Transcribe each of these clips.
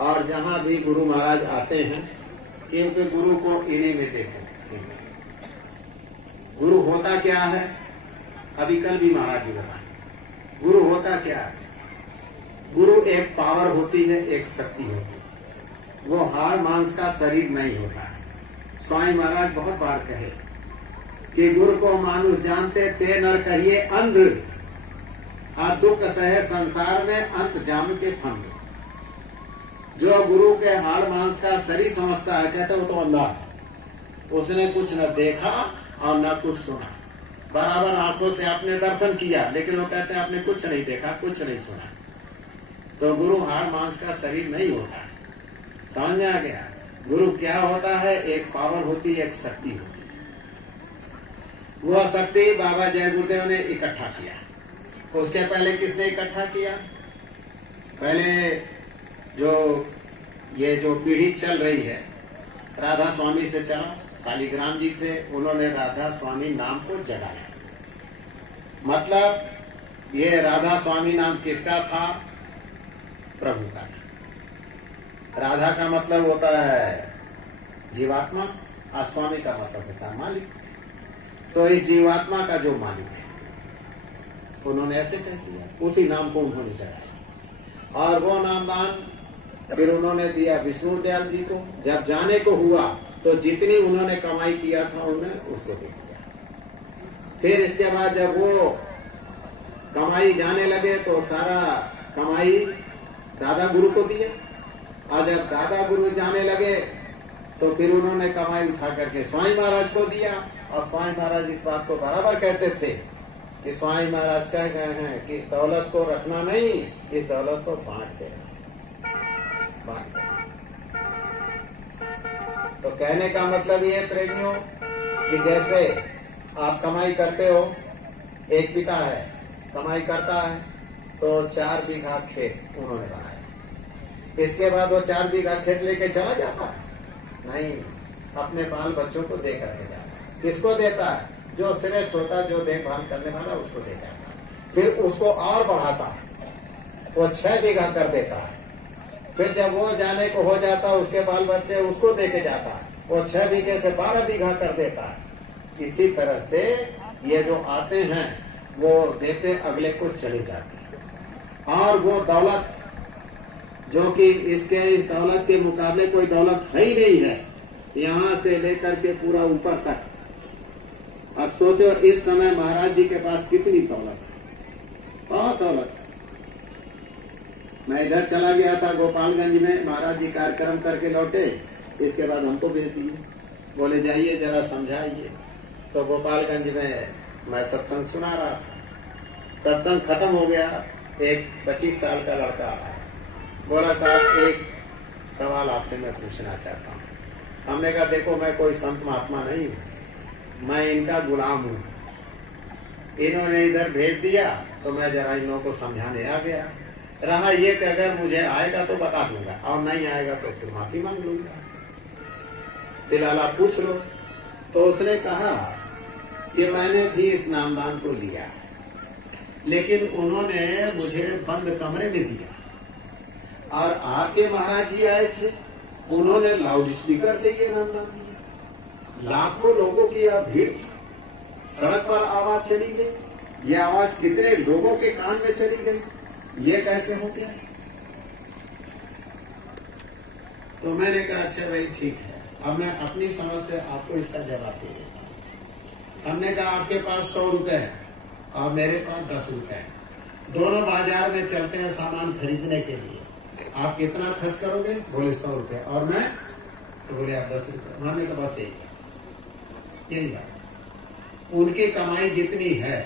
और जहाँ भी गुरु महाराज आते हैं इनके गुरु को इन्हीं में देखो। गुरु होता क्या है? अभी कल भी महाराज जी बताए, गुरु होता क्या है? गुरु एक पावर होती है, एक शक्ति होती है। वो हाड़ मांस का शरीर नहीं होता है। स्वामी महाराज बहुत बार कहे कि गुरु को मानुष जानते ते नर कहिए अंध, आ दुख सहे संसार में अंत जाम के फंद। जो गुरु के हाड़ मांस का शरीर समझता है, कहते वो तो अंधा है, उसने कुछ न देखा और न कुछ सुना। बराबर आंखों से आपने दर्शन किया, लेकिन वो कहते हैं आपने कुछ नहीं देखा, कुछ नहीं सुना। तो गुरु हाड़ मांस का शरीर नहीं होता है। समझ में आ गया? गुरु क्या होता है? एक पावर होती है, एक शक्ति होती है। वह शक्ति बाबा जय गुरुदेव ने इकट्ठा किया। उसके पहले किसने इकट्ठा किया? पहले जो पीढ़ी चल रही है, राधा स्वामी से चला। शालिग्राम जी थे, उन्होंने राधा स्वामी नाम को जगाया। मतलब ये राधा स्वामी नाम किसका था? प्रभु का था। राधा का मतलब होता है जीवात्मा, और स्वामी का मतलब होता है मालिक। तो इस जीवात्मा का जो मालिक है, उन्होंने ऐसे कह दिया, उसी नाम को उन्होंने जगाया। और वो नामदान फिर उन्होंने दिया विष्णु दयाल जी को। जब जाने को हुआ तो जितनी उन्होंने कमाई किया था उन्होंने उसको दे दिया। फिर इसके बाद जब वो कमाई जाने लगे तो सारा कमाई दादा गुरु को दिया। और जब दादा गुरु जाने लगे तो फिर उन्होंने कमाई उठा करके स्वामी महाराज को दिया। और स्वामी महाराज इस बात को बराबर कहते थे कि स्वामी महाराज कह गए हैं कि इस दौलत को रखना नहीं, इस दौलत को बांट देना। तो कहने का मतलब ये प्रेमियों कि जैसे आप कमाई करते हो, एक पिता है कमाई करता है तो 4 बीघा खेत उन्होंने बनाया। इसके बाद वो 4 बीघा खेत लेके चला जाता है? नहीं, अपने बाल बच्चों को दे करके जाता है। किसको देता है? जो श्रेष्ठ होता है, जो देखभाल करने वाला, उसको दे जाता है। फिर उसको और बढ़ाता है, वो 6 बीघा कर देता है। फिर जब वो जाने को हो जाता है, उसके बाल बच्चे उसको देके जाता है, वो 6 बीघे से 12 बीघा कर देता है। इसी तरह से ये जो आते हैं वो देते अगले को चले जाते हैं। और वो दौलत जो कि इस दौलत के मुकाबले कोई दौलत है ही नहीं है, यहाँ से लेकर के पूरा ऊपर तक। अब सोचो इस समय महाराज जी के पास कितनी दौलत है, बहुत दौलत है। मैं इधर चला गया था गोपालगंज में, महाराज जी कार्यक्रम करके लौटे, इसके बाद हमको भेज दिए, बोले जाइए जरा समझाइए। तो गोपालगंज में मैं सत्संग सुना रहा था। सत्संग खत्म हो गया, एक 25 साल का लड़का आया, बोला साहब एक सवाल आपसे मैं पूछना चाहता हूँ। हमने कहा देखो मैं कोई संत महात्मा नहीं हूँ, मैं इनका गुलाम हूँ। इन्होंने इधर भेज दिया तो मैं जरा इन लोगों को समझाने आ गया। रहा ये कि अगर मुझे आएगा तो बता दूंगा, और नहीं आएगा तो फिर माफी मांग लूंगा, फिलहाल आप पूछ लो। तो उसने कहा कि मैंने भी इस नामदान को लिया, लेकिन उन्होंने मुझे बंद कमरे में दिया, और आपके महाराज जी आए थे, उन्होंने लाउड स्पीकर से ये नामदान दिया। लाखों लोगों की भीड़, सड़क पर आवाज चली गई। ये आवाज कितने लोगों के कान में चली गई, ये कैसे हो गया? तो मैंने कहा अच्छा भाई ठीक है, अब मैं अपनी समझ से आपको इसका जवाब दे देता हूं। हमने कहा आपके पास 100 रुपए है और मेरे पास 10 रुपए है, दोनों बाजार में चलते हैं सामान खरीदने के लिए, आप कितना खर्च करोगे? बोले 100 रुपए, और मैं? तो बोले आप 10 रुपए। हमने कहा बस यही बात। उनकी कमाई जितनी है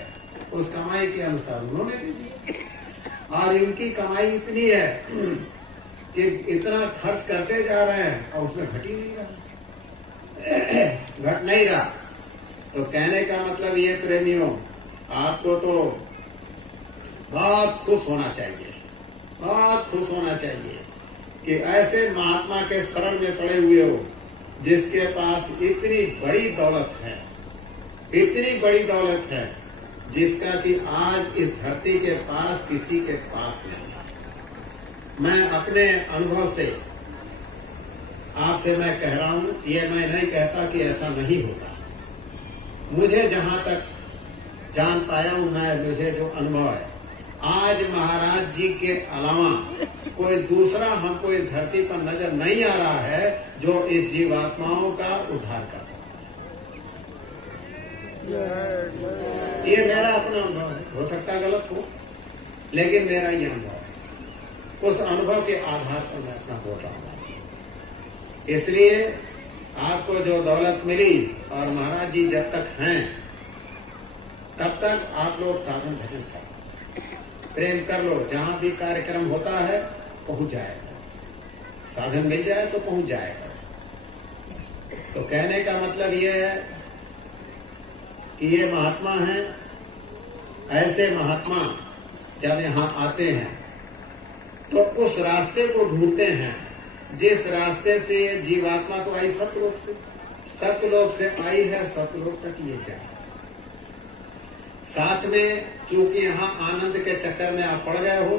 उस कमाई के अनुसार उन्होंने दे दिया, और इनकी कमाई इतनी है कि इतना खर्च करते जा रहे हैं और उसमें घट ही नहीं रहा, घट नहीं रहा। तो कहने का मतलब ये प्रेमियों, आपको तो बहुत खुश होना चाहिए, बहुत खुश होना चाहिए कि ऐसे महात्मा के शरण में पड़े हुए हो जिसके पास इतनी बड़ी दौलत है, इतनी बड़ी दौलत है जिसका कि आज इस धरती के पास किसी के पास नहीं। मैं अपने अनुभव से आपसे मैं कह रहा हूं, ये मैं नहीं कहता कि ऐसा नहीं होगा। मुझे जहां तक जान पाया हूं मैं, मुझे जो अनुभव है, आज महाराज जी के अलावा कोई दूसरा हमको इस धरती पर नजर नहीं आ रहा है जो इस जीवात्माओं का उद्धार कर सकता है। ये मेरा अपना अनुभव है, हो सकता है गलत हो, लेकिन मेरा ये अनुभव है। उस अनुभव के आधार पर मैं अपना बोल रहा हूं। इसलिए आपको जो दौलत मिली और महाराज जी जब तक हैं तब तक आप लोग साधन भजन करो, प्रेम कर लो। जहां भी कार्यक्रम होता है पहुंच जाएगा, साधन मिल जाए तो पहुंच जाएगा। तो कहने का मतलब ये है कि ये महात्मा हैं, ऐसे महात्मा जब यहाँ आते हैं तो उस रास्ते को ढूंढते हैं जिस रास्ते से जीवात्मा तो आई सतलोक से, सतलोक से आई है सतलोक तक ये जाए। साथ में चूंकि यहाँ आनंद के चक्कर में आप पड़ गए हो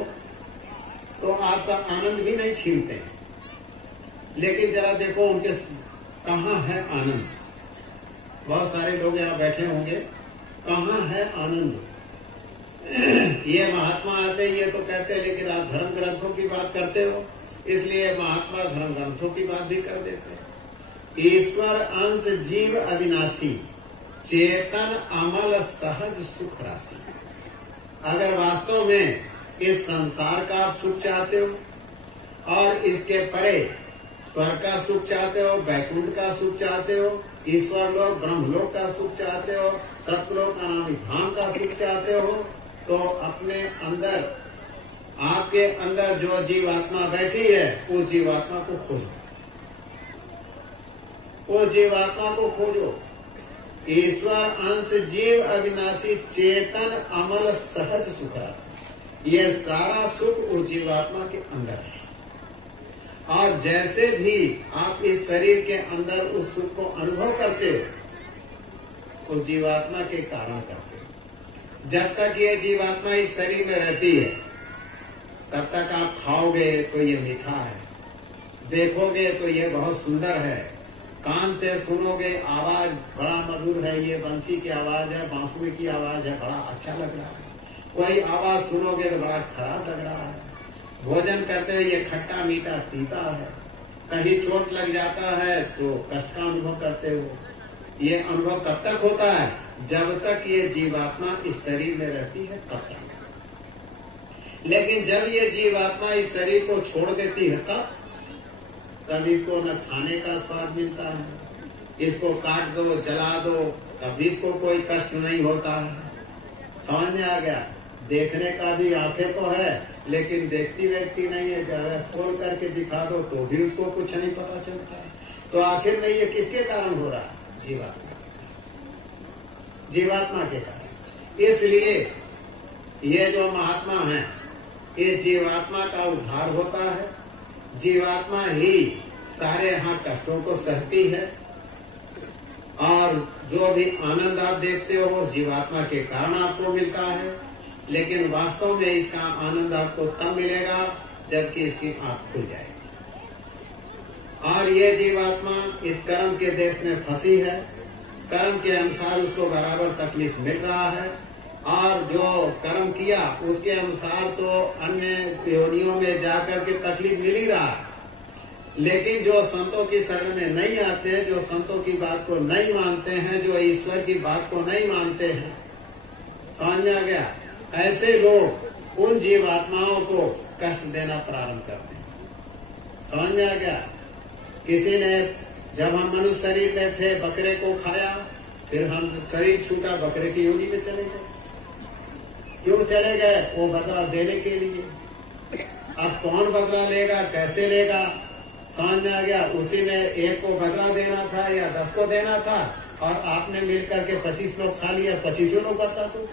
तो आपका आनंद भी नहीं छीनते हैं, लेकिन जरा देखो उनके कहाँ है आनंद। बहुत सारे लोग यहाँ बैठे होंगे, कहाँ है आनंद? ये महात्मा आते ये तो कहते हैं, लेकिन आप धर्म ग्रंथों की बात करते हो, इसलिए महात्मा धर्म ग्रंथों की बात भी कर देते हैं। ईश्वर अंश जीव अविनाशी, चेतन अमल सहज सुख राशि। अगर वास्तव में इस संसार का आप सुख चाहते हो और इसके परे स्वर्ग का सुख चाहते हो, वैकुंठ का सुख चाहते हो, ईश्वर लोक ब्रह्मलोक का सुख चाहते हो, सतलोक अनामी धाम का सुख चाहते हो, तो अपने अंदर, आपके अंदर जो जीवात्मा बैठी है उस जीवात्मा को खोजो, उस जीवात्मा को खोजो। ईश्वर अंश जीव अविनाशी, चेतन अमल सहज सुख राशि, ये सारा सुख उस जीवात्मा के अंदर है। और जैसे भी आप इस शरीर के अंदर उस सुख को अनुभव करते हो उस जीवात्मा के कारण करते हो। जब तक ये जीवात्मा इस शरीर में रहती है तब तक आप खाओगे तो ये मीठा है, देखोगे तो ये बहुत सुंदर है, कान से सुनोगे आवाज बड़ा मधुर है, ये बंसी की आवाज है, बांसुरी की आवाज है, बड़ा अच्छा लग रहा है। कोई आवाज सुनोगे तो बड़ा खराब लग रहा है। भोजन करते हुए ये खट्टा मीठा पीता है, कहीं चोट लग जाता है तो कष्ट का अनुभव करते हो। ये अनुभव कब तक होता है? जब तक ये जीवात्मा इस शरीर में रहती है तब तक। लेकिन जब ये जीवात्मा इस शरीर को छोड़ देती है तब इसको न खाने का स्वाद मिलता है, इसको काट दो जला दो तब भी इसको कोई कष्ट नहीं होता है। समझ में आ गया? देखने का भी आंखें तो है लेकिन देखती व्यक्ति नहीं है, जरा खोल करके दिखा दो तो भी उसको कुछ नहीं पता चलता है। तो आखिर में ये किसके कारण हो रहा है? जीवात्मा के कारण। इसलिए ये जो महात्मा हैं ये जीवात्मा का उद्धार होता है, जीवात्मा ही सारे यहाँ कष्टों को सहती है और जो भी आनंद आप देखते हो जीवात्मा के कारण आपको मिलता है। लेकिन वास्तव में इसका आनंद आपको तब मिलेगा जबकि इसकी आंख खुल जाएगी। और ये जीवात्मा इस कर्म के देश में फंसी है, कर्म के अनुसार उसको बराबर तकलीफ मिल रहा है और जो कर्म किया उसके अनुसार तो अन्य योनियों में जाकर के तकलीफ मिल ही रहा है। लेकिन जो संतों की शरण में नहीं आते, जो संतों की बात को नहीं मानते हैं, जो ईश्वर की बात को नहीं मानते हैं, समझ में आ गया? ऐसे लोग उन जीवात्माओं को कष्ट देना प्रारंभ करते हैं। समझ में आ गया? किसी ने जब हम मनुष्य शरीर में थे बकरे को खाया, फिर हम शरीर छूटा बकरे की योनि में चले गए। क्यों चले गए? वो बदला देने के लिए। अब कौन बदला लेगा, कैसे लेगा? समझ में आ गया? उसी में एक को बदला देना था या 10 को देना था और आपने मिलकर के 25 लोग खा लिया, 25 लोग बदला दो।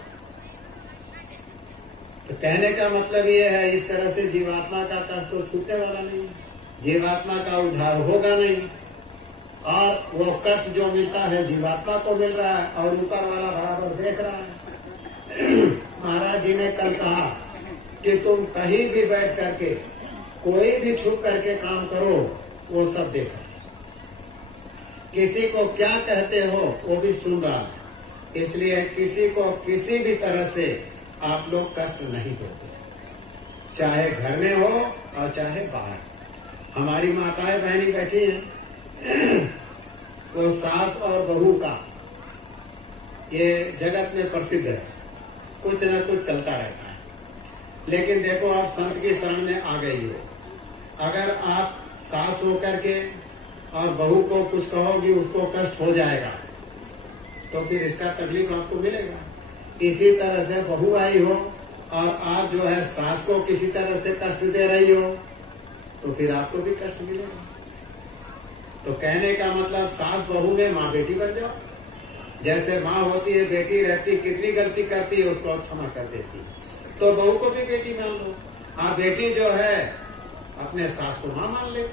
तो कहने का मतलब ये है इस तरह से जीवात्मा का कष्ट तो छूटने वाला नहीं, जीवात्मा का उद्धार होगा नहीं और वो कष्ट जो मिलता है जीवात्मा को मिल रहा है और ऊपर वाला बराबर देख रहा है। महाराज जी ने कल कहा कि तुम कहीं भी बैठ करके कोई भी छुप करके काम करो वो सब देख रहा है। किसी को क्या कहते हो वो भी सुन रहा है। इसलिए किसी को किसी भी तरह से आप लोग कष्ट नहीं दोगे, चाहे घर में हो और चाहे बाहर। हमारी माताएं बहनी बैठी हैं, तो सास और बहू का ये जगत में प्रसिद्ध है, कुछ न कुछ चलता रहता है। लेकिन देखो आप संत की शरण में आ गई हो, अगर आप सास होकर के और बहू को कुछ कहोगी उसको कष्ट हो जाएगा, तो फिर इसका तकलीफ आपको मिलेगा। इसी तरह से बहू आई हो और आप जो है सास को किसी तरह से कष्ट दे रही हो, तो फिर आपको भी कष्ट मिलेगा। तो कहने का मतलब सास बहू में माँ बेटी बन जाओ। जैसे माँ होती है, बेटी रहती, कितनी गलती करती है उसको क्षमा कर देती है, तो बहू को भी बेटी मान लो। हाँ, बेटी जो है अपने सास को माँ मान ले।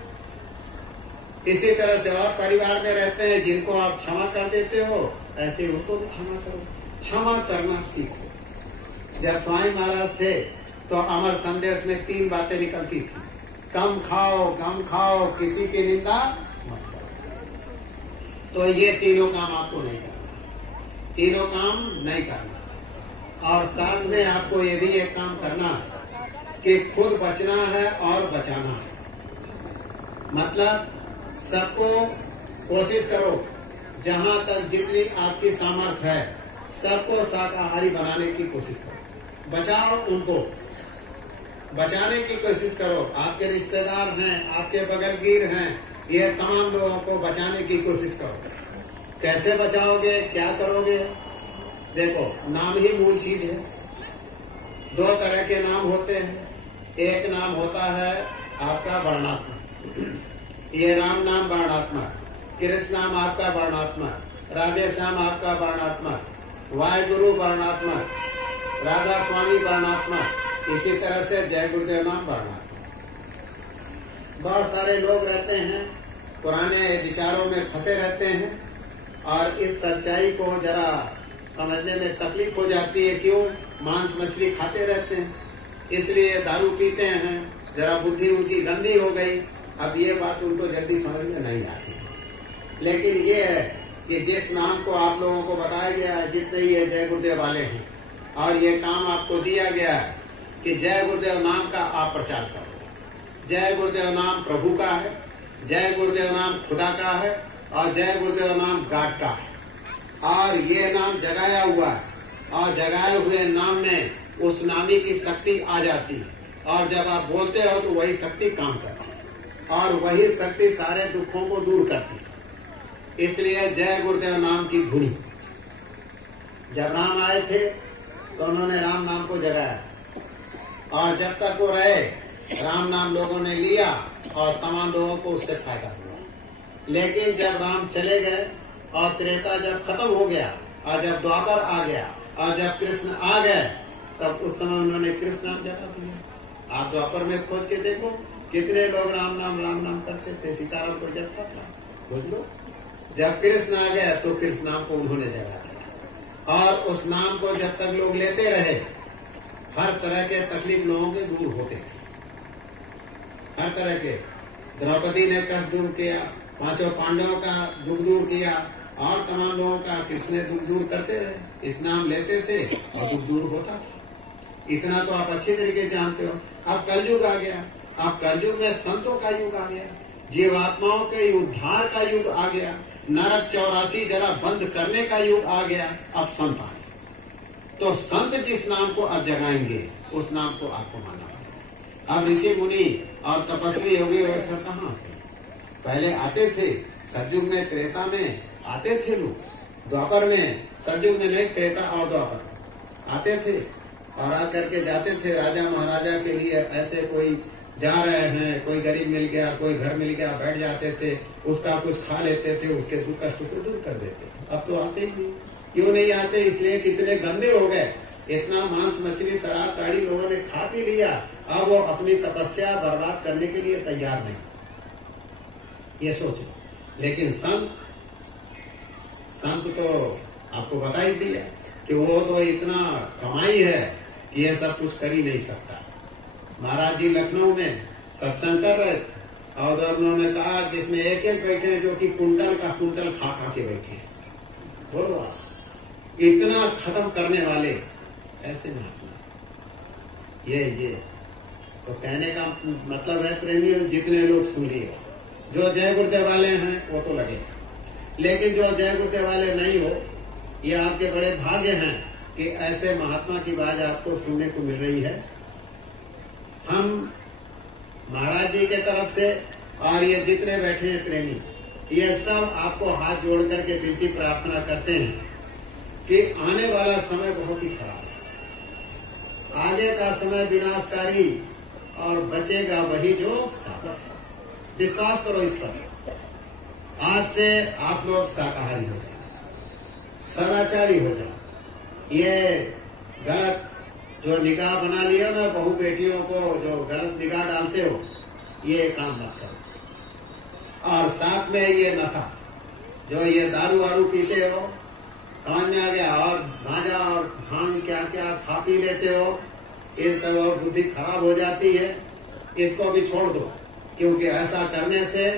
इसी तरह से और परिवार में रहते हैं जिनको आप क्षमा कर देते हो, ऐसे उनको भी क्षमा करो। क्षमा करना सीखो। जब स्वामी महाराज थे तो अमर संदेश में 3 बातें निकलती थी, कम खाओ, किसी की निंदा मत करो। तो ये तीनों काम आपको नहीं करना, तीनों काम नहीं करना। और साथ में आपको ये भी एक काम करना है कि खुद बचना है और बचाना है। मतलब सबको कोशिश करो, जहां तक जितनी आपकी सामर्थ्य है सबको शाकाहारी बनाने की कोशिश करो। बचाओ, उनको बचाने की कोशिश करो। आपके रिश्तेदार हैं, आपके बगलगीर हैं, ये तमाम लोगों को बचाने की कोशिश करो। कैसे बचाओगे, क्या करोगे? देखो, नाम ही मूल चीज है। 2 तरह के नाम होते हैं। एक नाम होता है आपका वर्णात्मक, ये राम नाम वर्णात्मक, कृष्ण नाम आपका वर्णात्मक, राधे श्याम आपका वर्णात्मक, वाहेगुरु वर्णात्मक, राधा स्वामी वर्णात्मक, इसी तरह से जय गुरुदेव नाम वर्णात्मक। बहुत सारे लोग रहते हैं, पुराने विचारों में फंसे रहते हैं और इस सच्चाई को जरा समझने में तकलीफ हो जाती है। क्यों? मांस मछली खाते रहते हैं, इसलिए दारू पीते हैं, जरा बुद्धि उनकी गंदी हो गई। अब ये बात उनको जल्दी समझ में नहीं आती। लेकिन ये है कि जिस नाम को आप लोगों को बताया गया है, जितने ये जय गुरुदेव वाले हैं, और ये काम आपको दिया गया है कि जय गुरुदेव नाम का आप प्रचार करो। जय गुरुदेव नाम प्रभु का है, जय गुरुदेव नाम खुदा का है, और जय गुरुदेव नाम गॉड का है। और ये नाम जगाया हुआ है, और जगाए हुए नाम में उस नामी की शक्ति आ जाती है, और जब आप बोलते हो तो वही शक्ति काम करती है, और वही शक्ति सारे दुखों को दूर करती है। इसलिए जय गुरुदेव नाम की धुनी। जब राम आए थे तो उन्होंने राम नाम को जगाया, और जब तक वो रहे राम नाम लोगों ने लिया और तमाम लोगों को उससे फायदा हुआ। लेकिन जब राम चले गए और त्रेता जब खत्म हो गया और जब द्वापर आ गया और जब कृष्ण आ गए, तब उस समय उन्होंने कृष्ण नाम जगा दिया। आप द्वापर में खोज के देखो कितने लोग राम नाम करते थे, सीताराम को जगता था, खोज लो। जब कृष्ण आ गया तो कृष्ण नाम को उन्होंने जगा दिया, और उस नाम को जब तक लोग लेते रहे, हर तरह के तकलीफ लोगों के दूर होते हैं। हर तरह के, द्रौपदी ने कष्ट दूर किया, 5 पांडवों का दुख दूर किया, और तमाम लोगों का कृष्ण ने दुख दूर करते रहे। इस नाम लेते थे और दुख दूर होता था। इतना तो आप अच्छे तरीके जानते हो। अब कलयुग आ गया, अब कलयुग में संतों का युग आ गया, जीवात्माओं के उद्धार का युग आ गया, नरक 84 जरा बंद करने का युग आ गया। अब संत आए, तो संत जिस नाम को अब जगाएंगे उस नाम को आपको मानना पड़ेगा। अब ऋषि मुनि और तपस्वी योगी वैसा कहाँ आते? पहले आते थे सतयुग में, त्रेता में आते थे लोग, द्वापर में, सतयुग में नहीं, त्रेता और द्वापर आते थे और आकर के जाते थे। राजा महाराजा के लिए ऐसे कोई जा रहे हैं, कोई गरीब मिल गया, कोई घर मिल गया, बैठ जाते थे, उसका कुछ खा लेते थे, उसके दुख कष्ट को दूर कर देते थे। अब तो आते ही नहीं। क्यों नहीं आते? इसलिए कितने गंदे हो गए, इतना मांस मछली शराब ताड़ी लोगों ने खा पी लिया, अब वो अपनी तपस्या बर्बाद करने के लिए तैयार नहीं। ये सोचो। लेकिन संत तो आपको बता ही दिया कि वो तो इतना कमाई है कि ये सब कुछ कर ही नहीं सकता। महाराज जी लखनऊ में सत्संग कर रहे थे और उन्होंने कहा कि इसमें एक एक बैठे हैं जो कि कुंटल का कुंटल खा खा के बैठे हैं। बोलो इतना खत्म करने वाले ऐसे महात्मा, ये तो कहने का मतलब है प्रेमियों, जितने लोग सुन लिए, जो जय गुरुदेव वाले हैं वो तो लगे, लेकिन जो जय गुरुदेव वाले नहीं हो, ये आपके बड़े भाग्य हैं कि ऐसे महात्मा की बात आपको सुनने को मिल रही है। हम महाराज जी के तरफ से और ये जितने बैठे हैं प्रेमी, ये सब आपको हाथ जोड़ करके विनती प्रार्थना करते हैं कि आने वाला समय बहुत ही खराब है। आगे का समय विनाशकारी और बचेगा वही जो साधक। विश्वास करो इस पर। आज से आप लोग शाकाहारी हो जाए, सदाचारी हो जाए। ये गलत जो निगाह बना लिया ना, बहू बेटियों को जो गलत निगाह डालते हो, ये काम मत करो। और साथ में ये नशा, जो ये दारू वारू पीते हो, समझ में आ गया, और गांजा और भांग क्या क्या खा पी लेते हो, इन सब और बुद्धि खराब हो जाती है। इसको भी छोड़ दो, क्योंकि ऐसा करने से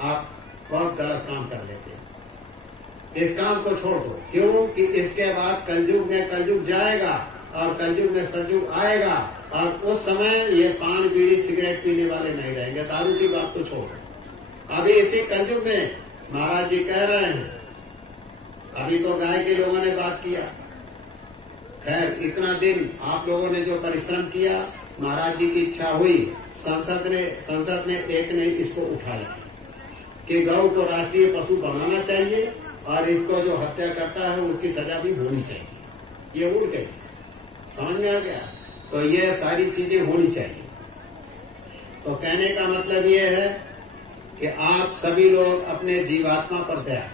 आप बहुत गलत काम कर लेते हैं। इस काम को छोड़ दो, क्यों कि इसके बाद कलयुग में कलयुग जाएगा और कलयुग में सतयुग आएगा, और उस समय ये पान बीड़ी सिगरेट पीने वाले नहीं रहेंगे। दारू की बात तो छोड़ दो। अभी इसी कलयुग में महाराज जी कह रहे हैं, अभी तो गाय के लोगों ने बात किया। खैर, इतना दिन आप लोगों ने जो परिश्रम किया, महाराज जी की इच्छा हुई, संसद में एक ने इसको उठाया कि गौ को राष्ट्रीय पशु बनाना चाहिए और इसको जो हत्या करता है उसकी सजा भी होनी चाहिए। ये उड़ गई, समझ में आ गया। तो ये सारी चीजें होनी चाहिए। तो कहने का मतलब ये है कि आप सभी लोग अपने जीवात्मा पर दया,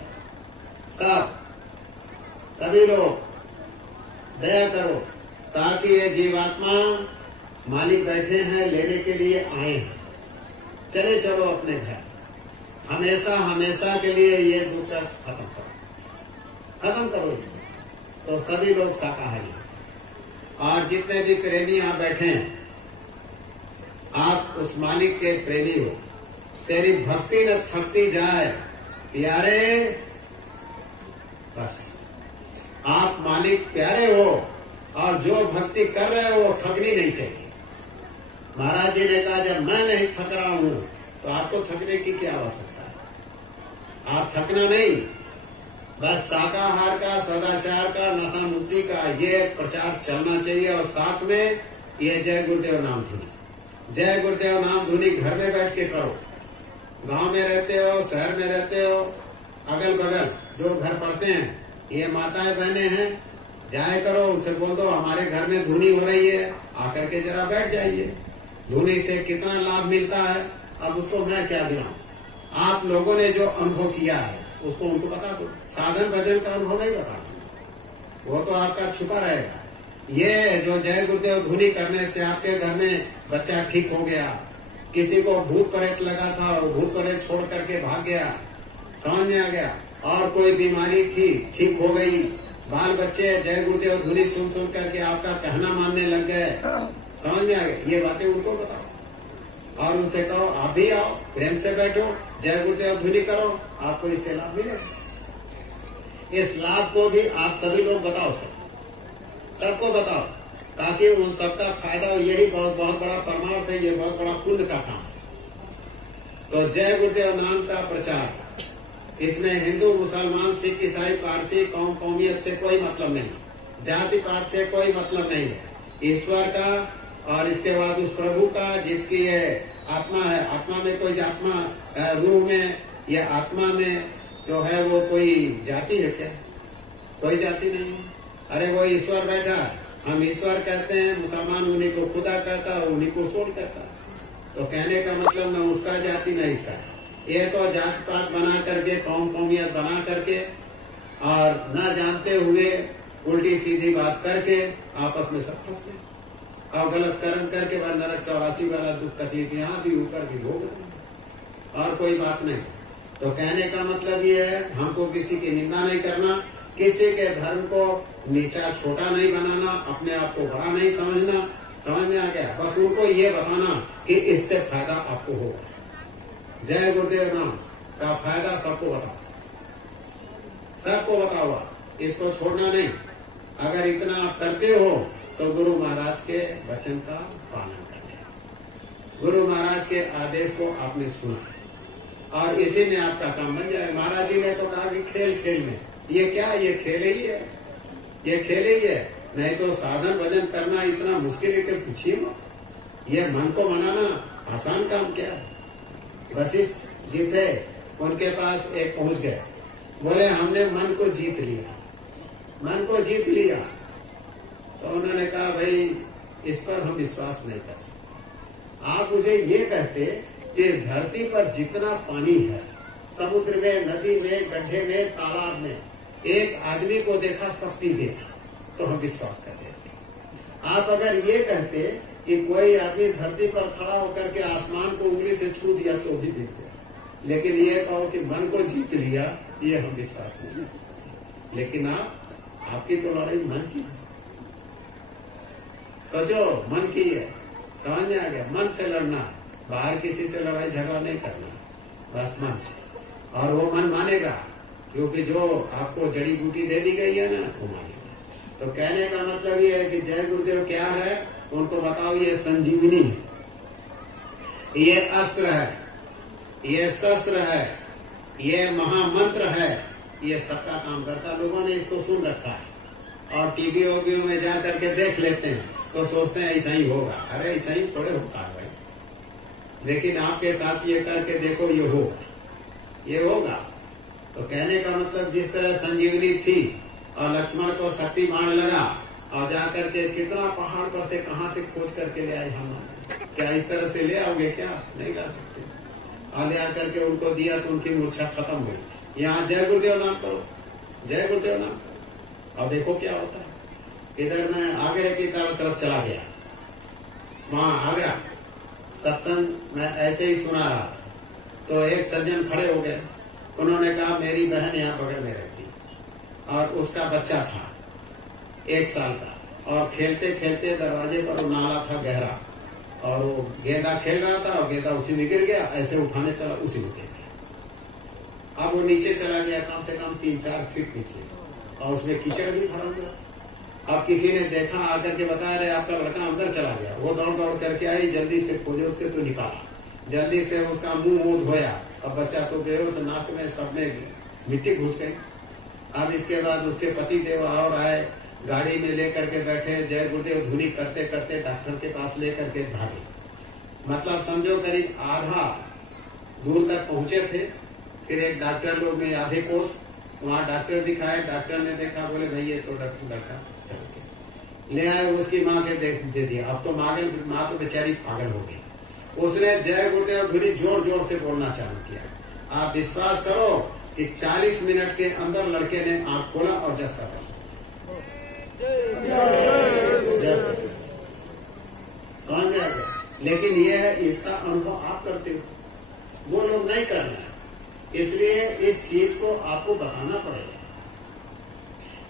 सभी लोग दया करो, ताकि ये जीवात्मा मालिक बैठे हैं लेने के लिए आए हैं, चले चलो अपने घर, हमेशा हमेशा के लिए ये दुख खत्म करो इसको। तो सभी लोग शाकाहारी, और जितने भी प्रेमी यहाँ बैठे हैं, आप उस मालिक के प्रेमी हो। तेरी भक्ति न थकती जाए प्यारे, बस आप मालिक प्यारे हो, और जो भक्ति कर रहे हो वो थकनी नहीं चाहिए। महाराज जी ने कहा, जब मैं नहीं थक रहा हूं तो आपको थकने की क्या आवश्यकता है। आप थकना नहीं, बस शाकाहार का, सदाचार का, नशा मुक्ति का ये प्रचार चलना चाहिए। और साथ में ये जय गुरुदेव नाम धुनी, जय गुरुदेव नाम धुनी घर में बैठ के करो। गांव में रहते हो, शहर में रहते हो, अगल बगल जो घर पड़ते हैं, ये माताएं बहनें हैं, जाए करो, उनसे बोल दो हमारे घर में धुनी हो रही है, आकर के जरा बैठ जाइए। धुनी से कितना लाभ मिलता है, अब उसको मैं क्या गिनाऊं। आप लोगों ने जो अनुभव किया है उसको उनको बता दो। साधन भजन का अनुभव नहीं बताना, वो तो आपका छुपा रहेगा। ये जो जय गुरुदेव धुनी करने से आपके घर में बच्चा ठीक हो गया, किसी को भूत प्रेत लगा था और भूत प्रेत छोड़ करके भाग गया, समझ में आ गया, और कोई बीमारी थी ठीक हो गई, बाल बच्चे जय गुरुदेव धुनी सुन सुन करके आपका कहना मानने लग गए, समझ में आ गया। ये बातें उनको बताओ और उनसे कहो आप भी आओ, प्रेम से बैठो, जय गुरुदेव धुनी करो, आपको इससे लाभ मिलेगा। इस लाभ को भी आप सभी लोग बताओ, सबको बताओ, ताकि उन सबका फायदा हो। यही बहुत बड़ा परमार्थ है, ये बहुत बड़ा पुण्य का काम है। तो जय गुरुदेव नाम का प्रचार, इसमें हिंदू, मुसलमान, सिख, ईसाई, पारसी, कौमियत से कोई मतलब नहीं, जाति पात से कोई मतलब नहीं है। ईश्वर का और इसके बाद उस प्रभु का, जिसकी ये आत्मा है, आत्मा में कोई आत्मा, रूह में या आत्मा में जो है वो कोई जाति है क्या? कोई जाति नहीं है। अरे वो ईश्वर बैठा, हम ईश्वर कहते हैं, मुसलमान उन्हीं को खुदा कहता है, उन्हीं को सोल कहता है। तो कहने का मतलब न उसका जाति न इसका, ये तो जात पात बना करके, कौमियत बना करके और न जानते हुए उल्टी सीधी बात करके आपस में सब फंस गए और गलत कर्म करके बाद नरक 84 वाला दुख तकलीफ यहाँ भी ऊपर भी भोग रहे, और कोई बात नहीं। तो कहने का मतलब ये है, हमको किसी की निंदा नहीं करना, किसी के धर्म को नीचा छोटा नहीं बनाना, अपने आप को बड़ा नहीं समझना, समझ में आ गया? बस उनको ये बताना कि इससे फायदा आपको होगा। जय गुरुदेव नाम का फायदा सबको बताओ, सबको बताओ, इसको छोड़ना नहीं। अगर इतना आप करते हो तो गुरु महाराज के वचन का पालन करें। गुरु महाराज के आदेश को आपने सुना और इसी में आपका काम बन जाए। महाराज जी ने तो कहा कि खेल खेल में, ये क्या, ये खेल ही है, ये खेल ही है। नहीं तो साधन भजन करना इतना मुश्किल है कि पूछिए मत। ये मन को मनाना आसान काम क्या है। वशिष्ठ जी थे, उनके पास एक पहुंच गए, बोले हमने मन को जीत लिया, मन को जीत लिया। तो उन्होंने कहा भाई इस पर हम विश्वास नहीं कर सकते। आप मुझे ये कहते कि धरती पर जितना पानी है, समुद्र में, नदी में, गड्ढे में, तालाब में, एक आदमी को देखा सब पी गया, तो हम विश्वास कर देते। आप अगर ये कहते कि कोई आदमी धरती पर खड़ा होकर के आसमान को उंगली से छू दिया तो भी देखते, लेकिन ये कहो कि मन को जीत लिया, ये हम विश्वास नहीं कर सकते। लेकिन आपकी तो लड़ाई मन की है। सोचो, मन की है, समझ में आ गया? मन से लड़ना, बाहर किसी से लड़ाई झगड़ा नहीं करना, बस मन से। और वो मन मानेगा, क्योंकि जो आपको जड़ी बूटी दे दी गई है ना, वो मानेगा। तो कहने का मतलब ये है कि जय गुरुदेव क्या है, उनको बताओ ये संजीवनी है, ये अस्त्र है, ये शस्त्र है, ये महामंत्र है, ये सबका काम करता। लोगों ने इसको सुन रखा है और टीवी ओवीओ में जा करके देख लेते हैं तो सोचते हैं ऐसा ही होगा। अरे ऐसा ही थोड़े होता है भाई, लेकिन आपके साथ ये करके देखो, ये होगा, ये होगा। तो कहने का मतलब जिस तरह संजीवनी थी और लक्ष्मण को शक्ति बाण लगा और जाकर के कितना पहाड़ पर से कहां से खोज करके ले आए हम, क्या इस तरह से ले आओगे? क्या नहीं ला सकते। और ले आकर के उनको दिया तो उनकी मूर्छा खत्म हुई। यहाँ जय गुरुदेव नाम करो, जय गुरुदेव नाम करो, और देखो क्या होता है। इधर मैं आगरे की तरफ चला गया, वहां आगरा सत्संग मैं ऐसे ही सुना रहा था, तो एक सज्जन खड़े हो गए। उन्होंने कहा मेरी बहन यहाँ बगल में रहती और उसका बच्चा था 1 साल का, और खेलते खेलते दरवाजे पर वो नाला था गहरा, और वो गेंदा खेल रहा था और गेंदा उसी में गिर गया, ऐसे उठाने चला उसी में गिर गया। अब वो नीचे चला गया, कम से कम 3-4 फीट नीचे, और उसमें कीचड़ भी भरा हुआ। अब किसी ने देखा, आकर के बताया रहे आपका लड़का अंदर चला गया। वो दौड़ दौड़ करके आई, जल्दी से खोजे उसके, तो निकाला, जल्दी से उसका मुंह धोया। अब बच्चा तो बेहोश, नाक में सब में मिट्टी घुस गई। अब इसके बाद उसके पति देव और आए, गाड़ी में लेकर के बैठे, जय गुरुदेव धुनी करते करते डॉक्टर के पास लेकर के भागे। मतलब समझो करीब आधा दूर तक पहुंचे थे। फिर एक डॉक्टर लोग में आधे कोस वहाँ डॉक्टर दिखाए, डॉक्टर ने देखा, बोले भाई ये तो लड़का चल के ले आए, उसकी माँ के दे दिया। अब तो माँ तो बेचारी पागल हो गई। उसने जय गुरुदेव धुनी जोर जोर से बोलना चालू किया। आप विश्वास करो कि 40 मिनट के अंदर लड़के ने आंख खोला और जस का समझ में आ गया। लेकिन ये है, इसका अनुभव आप करते हो, वो लोग नहीं कर रहे हैं। इसलिए इस चीज को आपको बताना पड़ेगा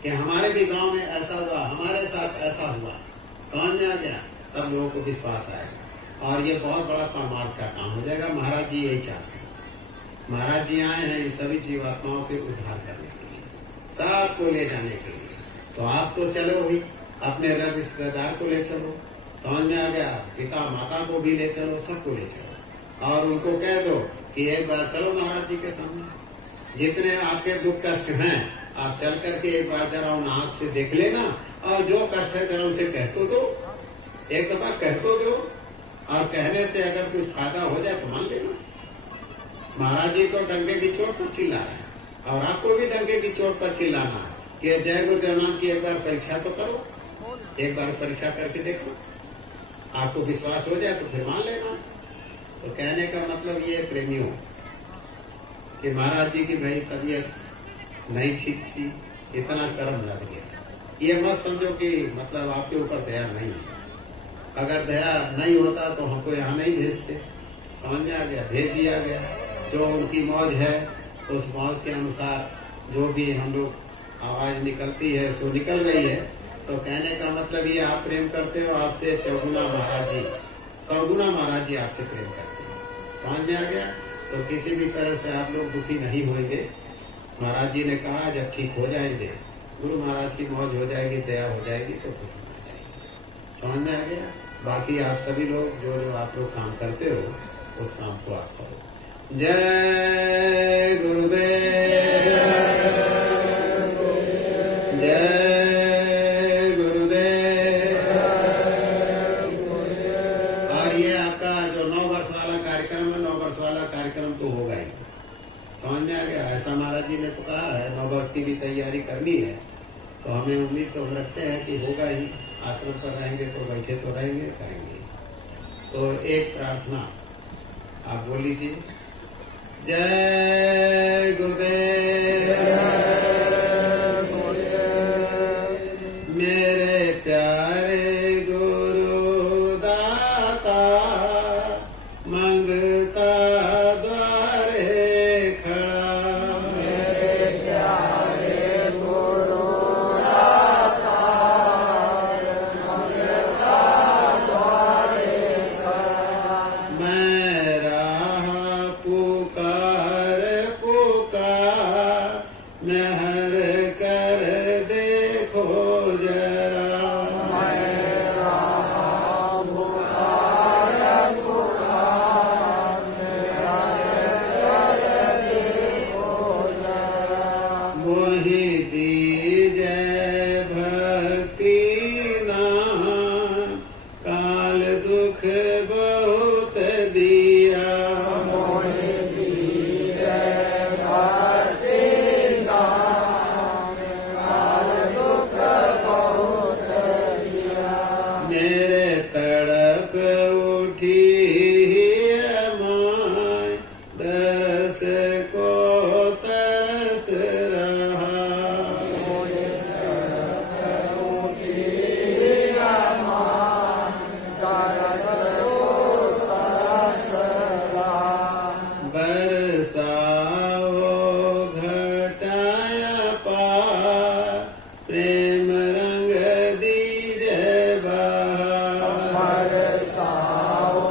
कि हमारे भी गांव में ऐसा हुआ, हमारे साथ ऐसा हुआ, समझ में आ गया, तब लोगों को विश्वास आएगा और ये बहुत बड़ा परमार्थ का काम हो जाएगा। महाराज जी यही चाहते हैं। महाराज जी आए हैं इन सभी जीवात्माओं के उद्धार करने के लिए, सबको ले जाने के लिए। तो आप तो चलो भाई, अपने रिश्तेदार को ले चलो, समझ में आ गया, पिता माता को भी ले चलो, सबको ले चलो और उनको कह दो कि एक बार चलो महाराज जी के सामने, जितने आपके दुख कष्ट हैं आप चल करके एक बार जरा उन आंख से देख लेना, और जो कष्ट है जरा उनसे कह तो दो, एक दफा कह तो दो, और कहने से अगर कुछ फायदा हो जाए तो मान लेना। महाराज जी तो डंके की चोट पर चिल्ला रहे हैं और आपको भी डंके की चोट पर चिल्लाना है कि जय गुरुदेव नाम की एक बार परीक्षा तो करो, एक बार परीक्षा करके देखो, आपको विश्वास हो जाए तो फिर मान लेना। तो कहने का मतलब ये प्रेमियों कि महाराज जी की भाई तबीयत नहीं ठीक थी, इतना कर्म लग गया। ये मत समझो कि मतलब आपके ऊपर दया नहीं है। अगर दया नहीं होता तो हमको यहाँ नहीं भेजते, समझ में आ गया, भेज दिया गया। जो उनकी मौज है उस मौज के अनुसार जो भी हम लोग आवाज निकलती है सो निकल रही है, तो कहने का मतलब ये आप प्रेम करते हो, आपसे चौगुना महाराज जी, सौगुना महाराज जी आपसे प्रेम करते हैं। समझ में आ गया? तो किसी भी तरह से आप लोग दुखी नहीं होंगे। महाराज जी ने कहा जब ठीक हो जाएंगे, गुरु महाराज की मौज हो जाएगी, दया हो जाएगी तो कुछ होना चाहिए। समझ में आ गया? बाकी आप सभी लोग जो जो आप लोग काम करते हो उस काम को आप करो। जय गुरुदेव, जय गुरुदेव। और ये आपका जो 9 वर्ष वाला कार्यक्रम है, 9 वर्ष वाला कार्यक्रम तो होगा ही। समझ में आ गया? ऐसा महाराज जी ने तो कहा है 9 वर्ष की भी तैयारी करनी है, तो हमें उम्मीद तो रखते हैं कि होगा ही। आश्रम पर रहेंगे तो बैठे तो रहेंगे, करेंगे। तो एक प्रार्थना आप बोल लीजिए। जय गुरुदेव, मेरे प्यारे गुरु दाता, मंगता द्वारे खड़ा। मेरे प्यारे गुरु दाता, मंगता द्वारे खड़ा। मैं राह पुकार पुकार, मेहर कर देखो जरा। मैं राह पुकार पुकार, मेहर कर देखो जरा। मोहि दीजै भक्ति नाम, काल दुख बहुत दिया। मोहि दीजै भक्ति नाम, काल दुख बहुत दिया। मेरे तड़प उठी माय, दरस को तरस रहा। मोहि तड़प उठी माय, दरस को तरस रहा। बरसाओ घटाया पार, प्रेम रंग दीजै बहार। बरसाओ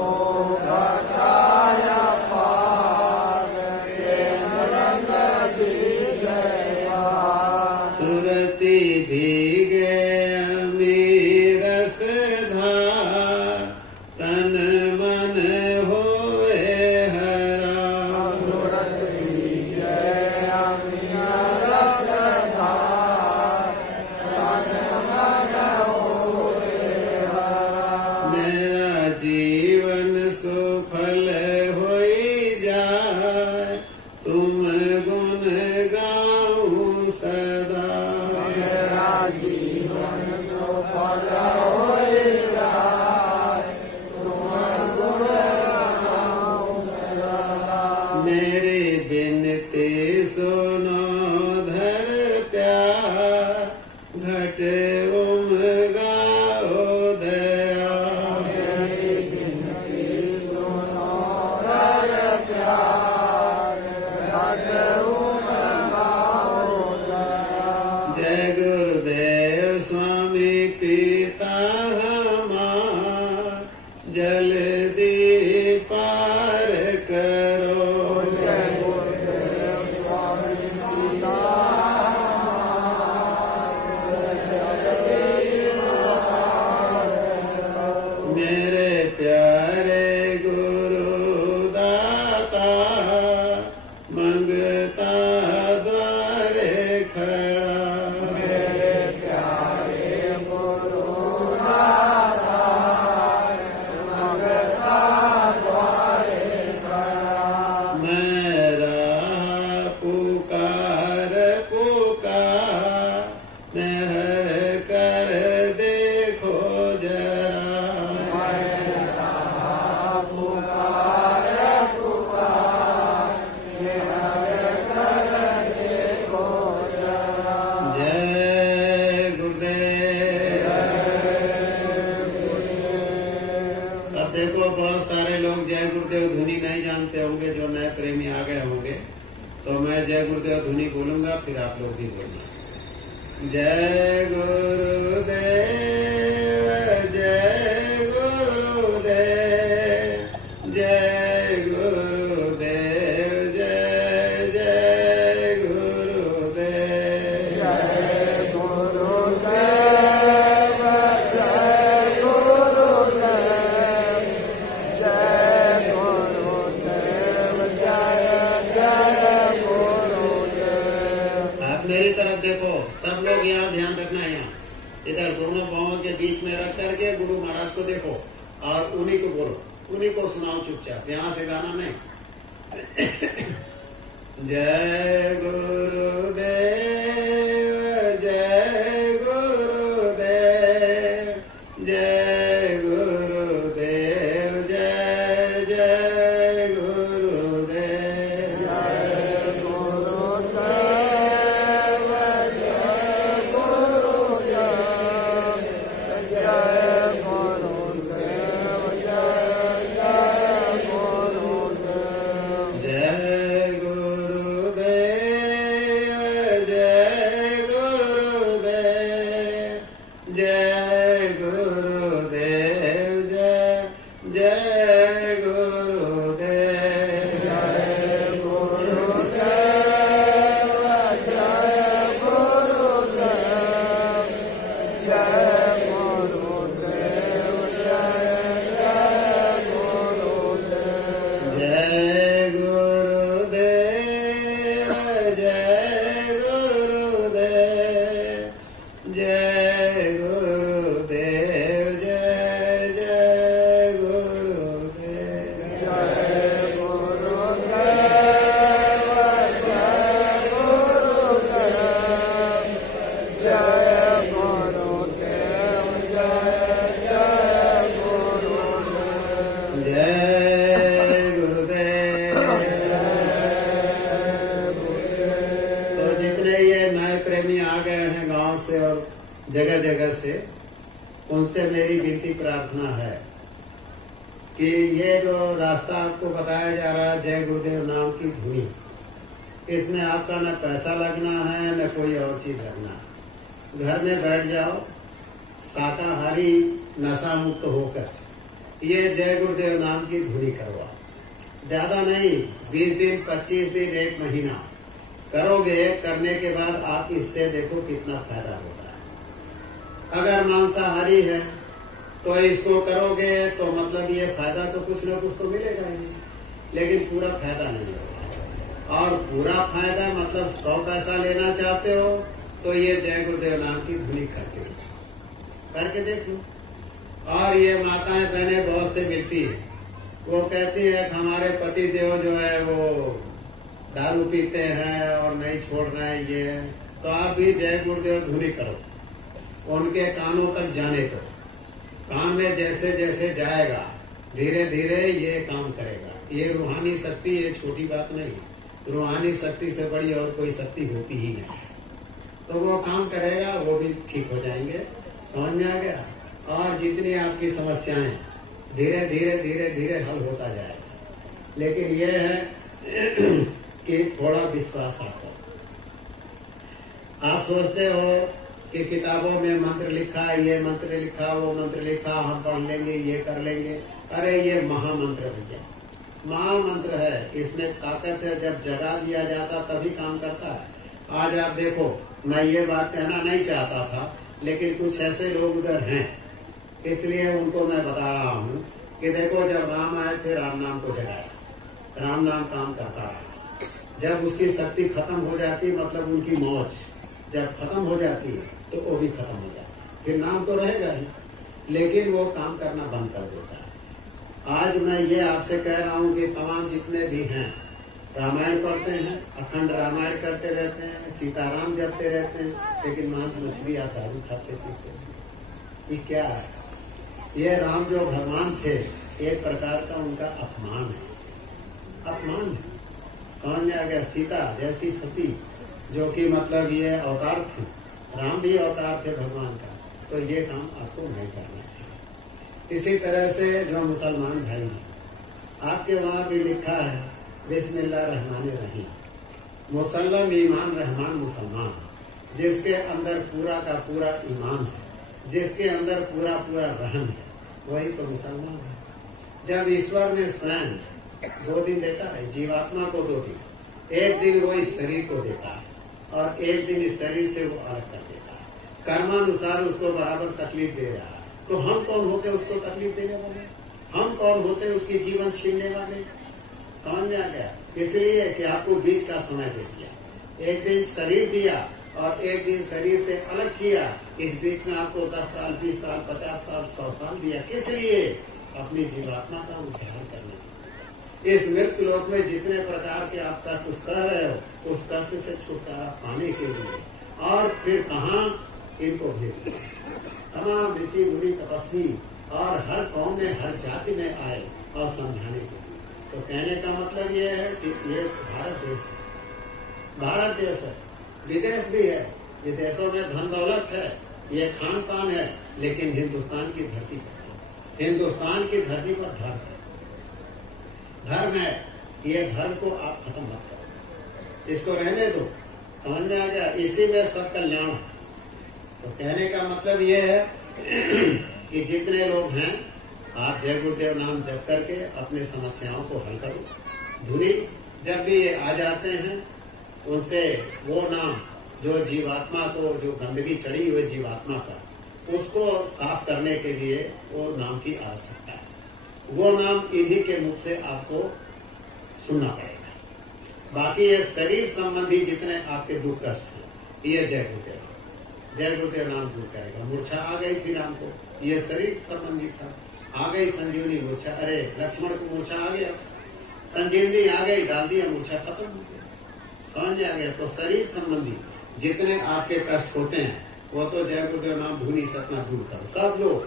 घटाया पार, प्रेम रंग दीजै बहार। सुरती भीगे अमीरस धार, तन मन होए हरा। सूरत भीगे अमीरस धार, तन मन होए हरा। मेरा जीवन सुफल होई जाए, तुम गुण गाऊं सदा। मेरा जीवन सुफल होई जाए, तुम गुण गाऊं सदा। मेरी बिनती सुनो धर प्यार, घट उमगाओ दया। मेरी बिनती सुनो धर प्यार, घट उमगाओ दया। जय गुरुदेव स्वामी पिता हमार, जल्दी पार करो। जय गुरुदेव स्वामी पिता हमार, मेरे प्यारे गुरु दाता, मंगता द्वारे खड़ा। मेरे प्यारे गुरु दाता, मंगता द्वारे खड़ा। मैं राह पुकार पुकार, मेहर कर देखो जरा। मैं राह पुकार पुकार, मेहर कर देखो जरा। जय गुरुदेव। अब देखो बहुत सारे लोग जय गुरुदेव धुनी नहीं जानते होंगे, जो नए प्रेमी आ गए होंगे, तो मैं जय गुरुदेव धुनी बोलूंगा, फिर आप लोग भी बोलिए। जय गुरुदेव जय गुरुदेव जय गुरुदेव जय जय गुरुदेव जय गुरुदेव जय गुरुदेव जय गुरुदेव जय जय गुरुदेव। आप मेरी तरफ देखो, सब लोग यहाँ ध्यान रखना है। यहाँ इधर दोनों पांवों के बीच में रख करके गुरु महाराज को देखो और उन्हीं को बोलो, उन्हीं को सुनाओ चुपचाप, यहाँ से गाना नहीं। जय गुरुदेव जय गुरुदेव जय गुरुदेव जय जय गुरुदेव जय गुरुदेव जय गुरुदेव जय गुरुदेव जय जय गुरुदेव। जय गुरुदेव जय गुरुदेव जय गुरुदेव जय जय गुरुदेव जय गुरुदेव जय गुरुदेव जय गुरुदेव जय जय गुरुदेव। जय गुरुदेव जय गुरुदेव जय गुरुदेव जय जय गुरुदेव जय गुरुदेव जय गुरुदेव जय गुरुदेव जय जय गुरुदेव। जय गुरुदेव। तो जितने ये नए प्रेमी आ गए हैं गांव से और जगह जगह से, उनसे मेरी विनती प्रार्थना है कि ये जो रास्ता आपको बताया जा रहा है जय गुरुदेव नाम की धुनी, इसमें आपका न पैसा लगना है न कोई और चीज लगना है। घर में बैठ जाओ, शाकाहारी नशा मुक्त होकर ये जय गुरुदेव नाम की धुनी करवाओ। ज्यादा नहीं, 20 दिन 25 दिन 1 महीना करोगे। करने के बाद आप इससे देखो कितना फायदा होता है। अगर मांसाहारी है तो इसको करोगे तो मतलब ये फायदा तो कुछ न कुछ तो मिलेगा ही, लेकिन पूरा फायदा नहीं होगा। और पूरा फायदा मतलब 100 पैसा लेना चाहते हो तो ये जय गुरुदेव नाम की धुनी करके देख लो। और ये माताएं बहनें बहुत से मिलती है, वो कहती है कि हमारे पति देव जो है वो दारू पीते हैं और नहीं छोड़ रहे हैं ये, तो आप भी जय गुरुदेव धुनी करो, उनके कानों तक जाने दो। कान में जैसे जैसे जाएगा धीरे धीरे ये काम करेगा। ये रूहानी शक्ति ये छोटी बात नहीं, रूहानी शक्ति से बड़ी और कोई शक्ति होती ही नहीं। तो वो काम करेगा, वो भी ठीक हो जाएंगे। समझ में आ गया? और जितनी आपकी समस्याएं धीरे धीरे धीरे धीरे हल होता जाएगा। लेकिन ये है कि थोड़ा विश्वास रखो। आप सोचते हो कि किताबों में मंत्र लिखा, ये मंत्र लिखा, वो मंत्र लिखा, हम पढ़ लेंगे, ये कर लेंगे। अरे ये महामंत्र भैया, महामंत्र है, इसमें ताकत है। जब जगा दिया जाता तभी काम करता है। आज आप देखो, मैं ये बात कहना नहीं चाहता था, लेकिन कुछ ऐसे लोग उधर हैं, इसलिए उनको मैं बता रहा हूँ कि देखो, जब राम आए थे राम नाम को जगाया, राम नाम काम करता है। जब उसकी शक्ति खत्म हो जाती, मतलब उनकी मौज जब खत्म हो जाती है तो वो भी खत्म हो जाती है। फिर नाम तो रहेगा ही, लेकिन वो काम करना बंद कर देता है। आज मैं ये आपसे कह रहा हूँ कि तमाम जितने भी हैं रामायण पढ़ते हैं, अखंड रामायण करते रहते हैं, सीताराम जपते रहते हैं, लेकिन मांस मछली या दारू खाते पीते हैं। ये क्या है? ये राम जो भगवान थे, एक प्रकार का उनका अपमान है, अपमान है। समझ में आ गया? सीता जैसी सती जो कि मतलब ये अवतार थे, राम भी अवतार थे भगवान का, तो ये काम आपको नहीं करना चाहिए। इसी तरह से जो मुसलमान भाई हैं, आपके वहाँ भी लिखा है बिस्मिल्लाह रहमान रहीम, मुसल्लम ईमान रहमान मुसलमान। जिसके अंदर पूरा का पूरा ईमान है, जिसके अंदर पूरा पूरा रहम है, वही तो मुसलमान है। जब ईश्वर ने स्वयं 2 दिन देता है, जीवात्मा को 2 दिन, एक दिन वो इस शरीर को देता है और एक दिन इस शरीर से वो अलग कर देता है, कर्मानुसार उसको बराबर तकलीफ दे रहा है। तो हम कौन होते उसको तकलीफ देने वाले? हम कौन होते उसकी जीवन छीनने वाले? समझ में आ गया? इसलिए कि आपको बीच का समय दे दिया, एक दिन शरीर दिया और एक दिन शरीर से अलग किया। इस बीच में आपको 10 साल, 20 साल, 50 साल, 100 साल दिया। किस लिए? अपनी जीवात्मा का उद्धार करने के लिए। इस मृत्यु लोक में जितने प्रकार के आप कष्ट सह रहे हो, उस कष्ट से छुटकारा पाने के लिए। और फिर कहाँ इनको भेज दिया? तमाम ऋषि मुनि तपस्वी और हर कौम में, हर जाति में आए और समझाने के लिए। तो कहने का मतलब ये है कि ये भारत देश है, भारत देश है, विदेश भी है, विदेशों में धन दौलत है, ये खान पान है, लेकिन हिंदुस्तान की धरती पर, हिंदुस्तान की धरती पर धर्म है, धर्म है। ये धर्म को आप खत्म मत करो, इसको रहने दो। समझ में आ गया? इसी में सब कल्याण है। तो कहने का मतलब ये है कि जितने लोग हैं, आप जय गुरुदेव नाम जप करके अपने समस्याओं को हल करो। धुरी जब भी ये आ जाते हैं, उनसे वो नाम जो जीवात्मा को, जो गंदगी चढ़ी हुई जीवात्मा का, उसको साफ करने के लिए वो नाम की आवश्यकता है। वो नाम इन्हीं के मुख से आपको सुनना पड़ेगा। बाकी ये शरीर संबंधी जितने आपके दुख कष्ट हैं, ये जय गुरुदेव नाम दूर करेगा। मूर्छा आ गई थी राम को, ये शरीर संबंधी था, आ गई संजीवनी मूर्छा। अरे लक्ष्मण को मूर्छा आ गया, संजीवनी आ गई, डाल दिया, मूर्छा खत्म हो गया। समझ में आ गया? तो शरीर संबंधी जितने आपके कष्ट होते हैं, वो तो जय गुरुदेव नाम धुनी सपना दूर करो। सब लोग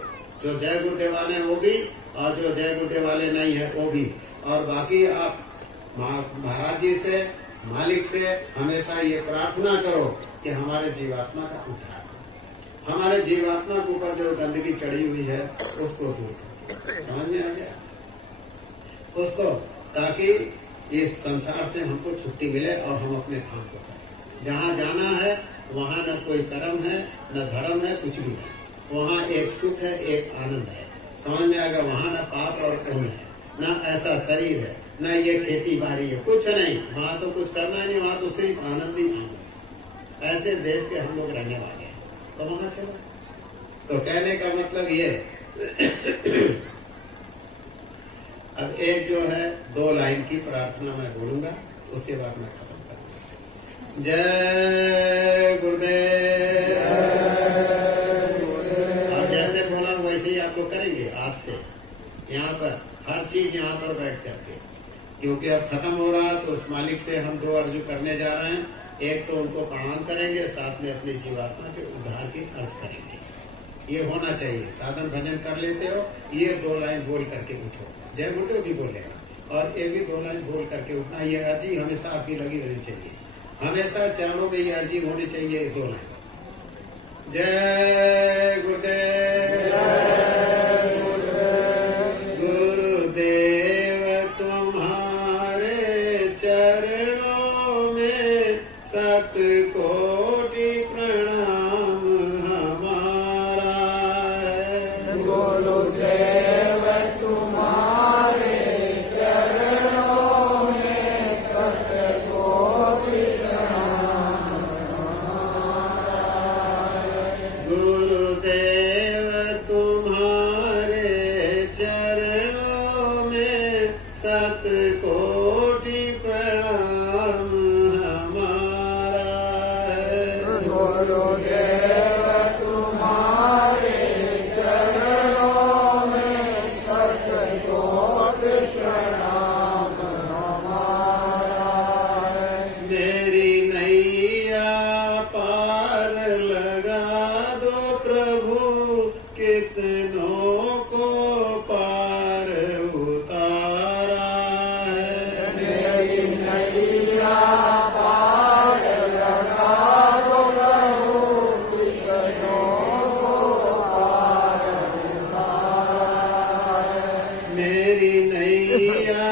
जो जय गुरुदेव वाले हैं वो भी, और जो जय गुरुदेव वाले नहीं है वो भी। और बाकी आप महाराज जी से, मालिक से हमेशा ये प्रार्थना करो कि हमारे जीवात्मा का उद्धार, हमारे जीवात्मा के ऊपर जो गंदगी चढ़ी हुई है उसको दूर करो। समझ में आ गया? उसको, ताकि इस संसार से हमको छुट्टी मिले और हम अपने धाम को करें। जहाँ जाना है वहाँ न कोई कर्म है, न धर्म है, कुछ भी नहीं। वहाँ एक सुख है, एक आनंद है। समझ में आ गया? वहाँ न पाप और पुण्य है, न ऐसा शरीर है, न ये खेती बाड़ी है, कुछ नहीं। वहाँ तो कुछ करना ही नहीं, वहाँ तो सिर्फ आनंद ही आनंद। ऐसे देश के हम लोग रहने वाले हैं, तो वहाँ चलो। तो कहने का मतलब ये अब एक जो है 2 लाइन की प्रार्थना मैं बोलूंगा, उसके बाद मैं खत्म करूंगा। जय गुरुदेव। और जैसे बोला वैसे ही आप लोग करेंगे आज से, यहाँ पर हर चीज यहाँ पर बैठ करके, क्योंकि अब खत्म हो रहा, तो उस मालिक से हम 2 अर्ज करने जा रहे हैं। एक तो उनको प्रणाम करेंगे, साथ में अपनी जीवात्मा के उद्धार की अर्ज करेंगे। ये होना चाहिए। साधन भजन कर लेते हो, ये 2 लाइन बोल करके उठो। जय गुरुदेव भी बोलेगा और ये भी 2 लाइन बोल करके उठना। ये अर्जी हमेशा आपकी लगी रहनी चाहिए, हमेशा चरणों में ये अर्जी होनी चाहिए। 2 लाइन जय गुरुदेव, गुरुदेव तुम्हारे चरणों में 7 कोटि प्रणाम हमारा है। गुरुदेव तुम्हारे चरणों में 7 कोटि प्रणाम हमारा है। गुरुदेव तुम्हारे चरणों में 7 कोटि प्रणाम हमारा है। गुरुदेव तुम्हारे चरणों में 7 कोटि प्रणाम हमारा है। मेरी नैया पार लगा दो प्रभु, कितनों को पार उतारा है। मेरी नैया पार लगा दो प्रभु, कितनों को पार उतारा है। मेरी नैया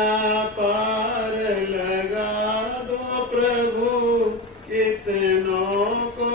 पार लगा दो प्रभु, कितनों को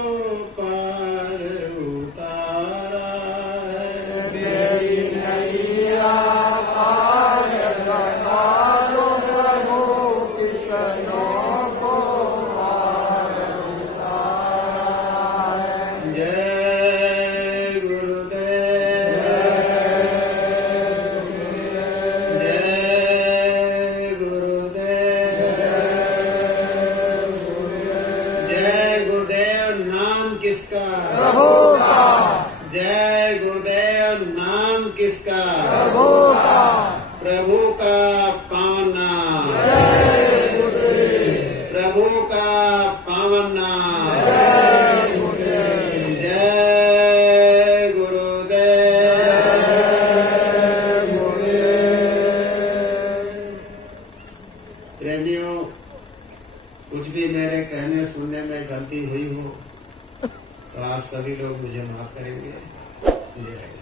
किसका? प्रभु का। जय गुरुदेव। नाम किसका? प्रभु का। प्रभु का पावन नाम। जय गुरुदेव। प्रभु का पावन नाम। जय गुरुदेव। जय गुरुदेव। जय गुरुदेव। प्रेमियों, कुछ भी मेरे कहने सुनने में गलती हुई हो तो आप सभी लोग मुझे माफ करेंगे। जय